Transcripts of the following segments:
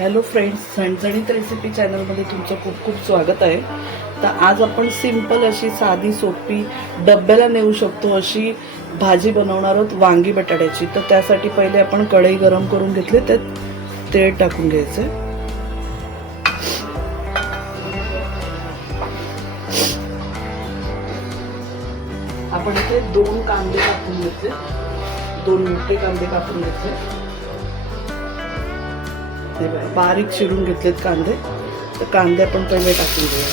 Hello friends, झणझणीत recipe चॅनलमध्ये तुमचं खूप खूप स्वागत आहे. तर आज आपण सिंपल अशी साधी सोपी डब्याला नेऊ शकतो अशी भाजी बनवणार आहोत, वांगी बटाट्याची. तर त्यासाठी पहिले आपण कढई गरम करून घेतली, त्यात तेल टाकून घ्यायचे. आपण इथे 2 कांदे कापून घेतले, 2 मोठे कांदे कापून घेतले. बारीक चिरून घेतलेत कांदे. तर कांदे आपण पहिले टाकून घेऊया.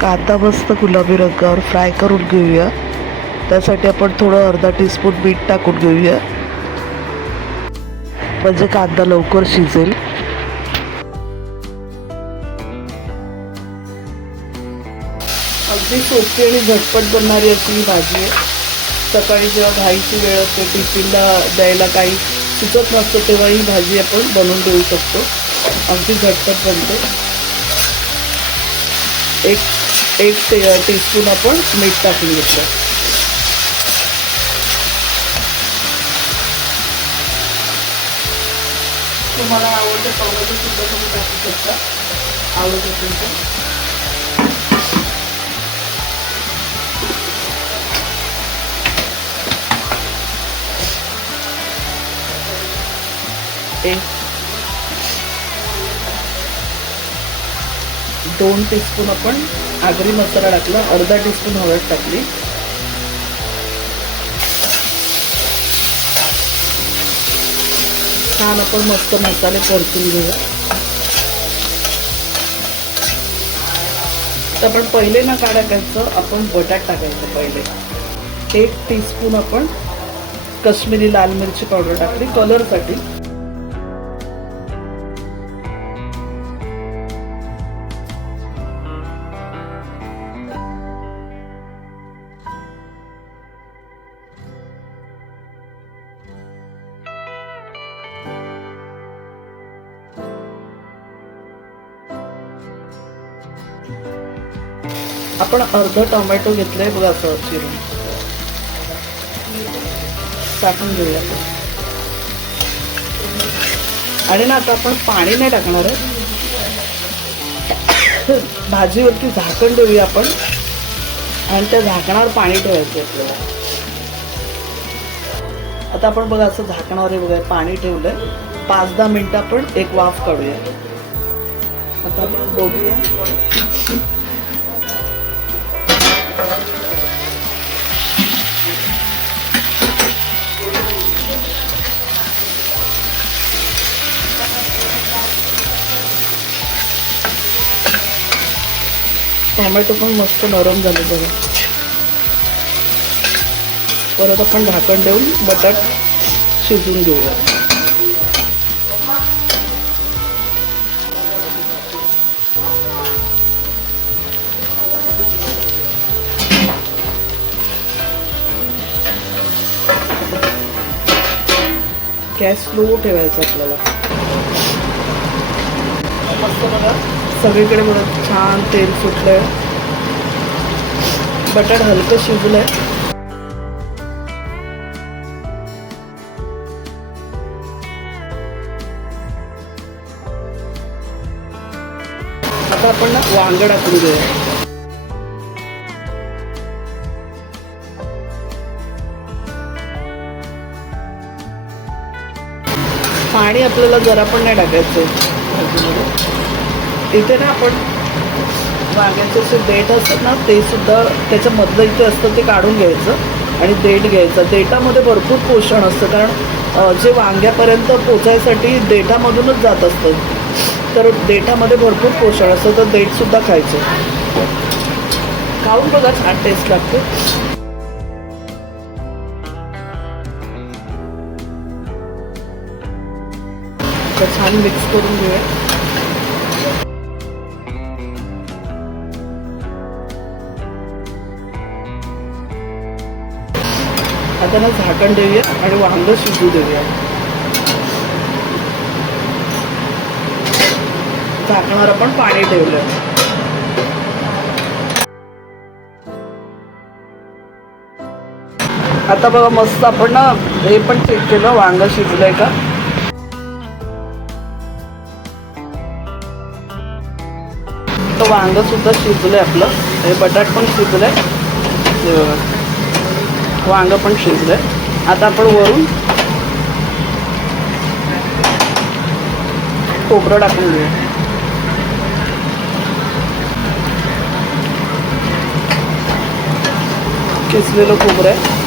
कांदा मस्त गुलाबी रंगावर फ्राय करून घेऊया. त्यासाठी आपण थोडं अर्धा टीस्पून मीठ टाकून घेऊया, म्हणजे कांदा लवकर शिजेल. अगदी सोपी आणि झटपट बनणारी अशी ही भाजी आहे. सकाळी जेव्हा घाईची वेळ असते, टिफिनला द्यायला काही सुचत नसतं, तेव्हा ही भाजी आपण बनवून देऊ शकतो. अगदी झटपट बनते. एक टीस्पून आपण मीठ टाकून घेतलं. तुम्हाला आवडतं टोमॅटो सुद्धा तुम्ही टाकू शकता, आवडत असेल तर. दोन टीस्पून आपण आगरी मसाला टाकला, अर्धा टीस्पून हळद टाकली. छान आपण मस्त मसाले परतून घेऊया. तर आपण पहिले ना काय टाकायचं, आपण बटाट टाकायचं पहिले. 1 टीस्पून आपण काश्मीरी लाल मिरची पावडर टाकली कलरसाठी. आपण अर्धा टोमॅटो घेतलाय बघा, असं चिरून टाकून घेऊया. आणि ना आता आपण पाणी नाही टाकणार आहे. भाजीवरती झाकण देऊया आपण, आणि त्या झाकणावर पाणी ठेवायचं आपल्याला. आता आपण बघा असं झाकणावर बघा पाणी ठेवलंय. 5-10 मिनिटं आपण एक वाफ काढूया. आता आपण बघूया. टोमॅटो पण मस्त नरम झाले बघा. परत आपण झाकण देऊन बटाट शिजून घेऊया. गॅस स्लो ठेवायचा आपल्याला. मस्त बघा सगळीकडे बघा छान तेल सुटलंय. बटाट हलकं शिजलंय. आता आपण ना वांग टाकून घेऊया. पाणी आपल्याला जरा पण नाही टाकायचं. इथे ना आपण वांग्याचे जे देठ असतात ना, ते सुद्धा त्याच्यामधलं इथे असतं ते काढून घ्यायचं आणि देठ घ्यायचं. देठामध्ये भरपूर पोषण असतं, कारण जे वांग्यापर्यंत पोचायसाठी देठामधूनच जात असतं. तर देठामध्ये भरपूर पोषण असतं, तर देठसुद्धा खायचं. खाऊन बघा, छान टेस्ट लागते. तर छान मिक्स करून घेऊया. आता ना झाकण देऊया आणि वांग शिजू देऊया. झाकणावर आपण पाणी ठेवलं. आता बघा मस्त आपण ना हे पण चेक केलं वांग शिजलंय का. तर वांग सुद्धा शिजलंय आपलं. हे बटाट पण शिजलंय. हे बघा वांग पण शिजलंय. आता आपण वरून खोबरं टाकून घेऊया. किसलेलं खोबरं आहे.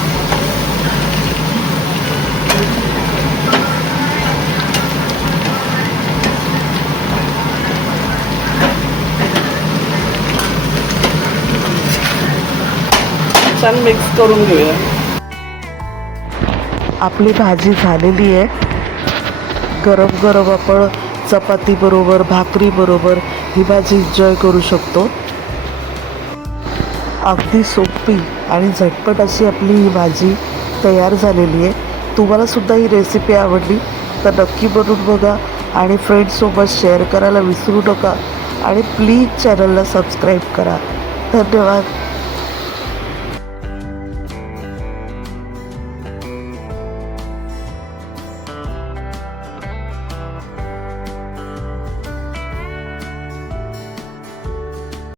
छान मिक्स करून घेऊया. आपली भाजी झालेली आहे. गरम गरम आपण चपाती बरोबर भाकरी बरोबर ही भाजी एन्जॉय करू शकतो. अगदी सोपी आणि झटपट अशी आपली ही भाजी तयार झालेली आहे. तुम्हाला सुद्धा ही रेसिपी आवडली तर नक्की बनवून बघा आणि फ्रेंड्ससोबत शेअर करायला विसरू नका आणि प्लीज चॅनलला सबस्क्राईब करा. धन्यवाद.